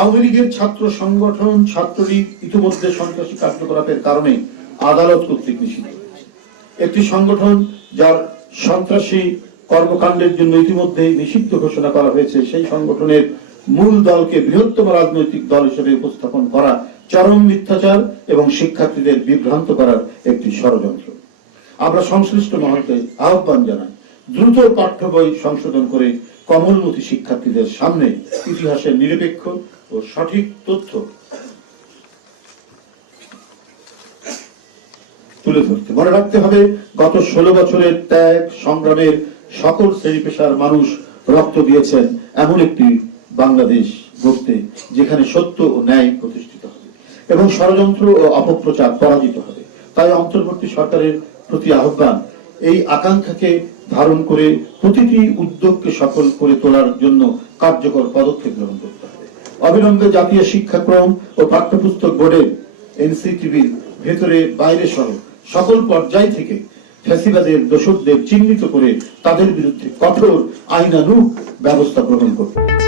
আওয়ামী লীগের ছাত্র সংগঠন ছাত্রলীগ ইতিমধ্যে সন্ত্রাসী কার্যকলাপের কারণে আদালত কর্তৃক নিষিদ্ধ হয়েছে। একটি সংগঠন যার সন্ত্রাসী কর্মকাণ্ডের জন্য ইতিমধ্যে নিষিদ্ধ ঘোষণা করা হয়েছে, সেই সংগঠনের মূল দলকে বৃহত্তম রাজনৈতিক দল হিসেবে উপস্থাপন করা চরম মিথ্যাচার এবং শিক্ষার্থীদের বিভ্রান্ত করার একটি ষড়যন্ত্র। আমরা সংশ্লিষ্ট মহলকে আহ্বান জানাই, দ্রুত পাঠ্য বই সংশোধন করে কমলমতি শিক্ষার্থীদের সামনে ইতিহাসের নিরপেক্ষ ও সঠিক তথ্য তুলে ধরতে। মনে রাখতে হবে, গত 16 বছরের ত্যাগ সংগ্রামের সকল শ্রেণী পেশার মানুষ রক্ত দিয়েছেন এমন একটি বাংলাদেশ গড়তে, যেখানে সত্য ও ন্যায় প্রতিষ্ঠিত হবে এবং ষড়যন্ত্র ও অপপ্রচার পরাজিত হবে। তাই অন্তর্বর্তী সরকারের প্রতি আহ্বান, এই আকাঙ্ক্ষাকে ধারণ করে প্রতিটি উদ্যোগকে সফল করে তোলার জন্য কার্যকর পদক্ষেপ গ্রহণ করতে হবে। অবিলম্বে জাতীয় শিক্ষাক্রম ও পাঠ্যপুস্তক বোর্ডের এনসিটিভির ভেতরে বাইরে সহ সকল পর্যায় থেকে ফ্যাসিবাদের দোষকদের চিহ্নিত করে তাদের বিরুদ্ধে কঠোর আইনানুগ ব্যবস্থা গ্রহণ করতে হবে।